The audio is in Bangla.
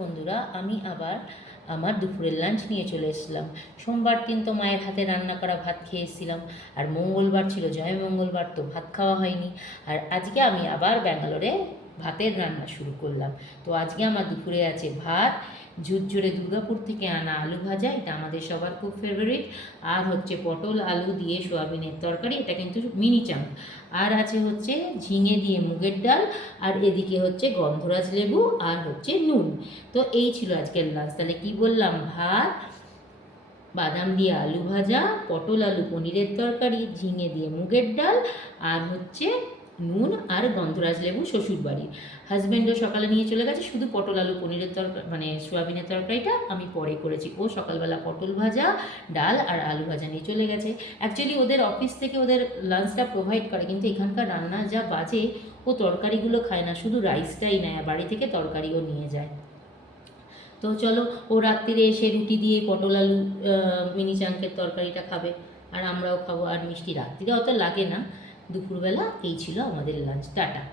বন্ধুরা, আমি আবার আমার দুপুরের লাঞ্চ নিয়ে চলে এসেছিলাম। সোমবার দিন তো মায়ের হাতে রান্না করা ভাত খেয়ে এসেছিলাম, আর মঙ্গলবার ছিল জয় মঙ্গলবার, তো ভাত খাওয়া হয়নি। আর আজকে আমি আবার ব্যাঙ্গালোরে ভাতের রান্না শুরু করলাম। তো আজকে আমার দুপুরে আছে ভাত, ঝুরঝুরে দুর্গাপুর থেকে আনা আলু ভাজা, এটা আমাদের সবার খুব ফেভারিট। আর হচ্ছে পটল আলু দিয়ে সোয়াবিনের তরকারি, এটা কিন্তু মিনি চাঙ্ক। আর আছে হচ্ছে ঝিঙে দিয়ে মুগের ডাল, আর এদিকে হচ্ছে গন্ধরাজ লেবু, আর হচ্ছে নুন। তো এই ছিল আজকের লাঞ্চ। তাহলে কি বললাম? ভাত, বাদাম দিয়ে আলু ভাজা, পটল আলু পনিরের তরকারি, ঝিঙে দিয়ে মুগের ডাল, আর হচ্ছে নুন আর গন্ধরাজ লেবু শ্বশুর বাড়ির। হাজব্যান্ডও সকালে নিয়ে চলে গেছে, শুধু পটল আলু পনিরের তরকারি মানে সোয়াবিনের তরকারিটা আমি পরে করেছি। ও সকালবেলা পটল ভাজা, ডাল আর আলু ভাজা নিয়ে চলে গেছে। অ্যাকচুয়ালি ওদের অফিস থেকে ওদের লাঞ্চটা প্রোভাইড করে, কিন্তু এখানকার রান্না যা বাজে, ও তরকারিগুলো খায় না, শুধু রাইসটাই নেয়, বাড়ি থেকে তরকারিও নিয়ে যায়। তো চলো, ও রাত্রিরে এসে রুটি দিয়ে পটল আলু মিনি চাঙ্কের তরকারিটা খাবে, আর আমরাও খাবো। আর মিষ্টি রাত্রিরে অত লাগে না। দুপুরবেলা এই ছিল আমাদের লাঞ্চ। টাটা।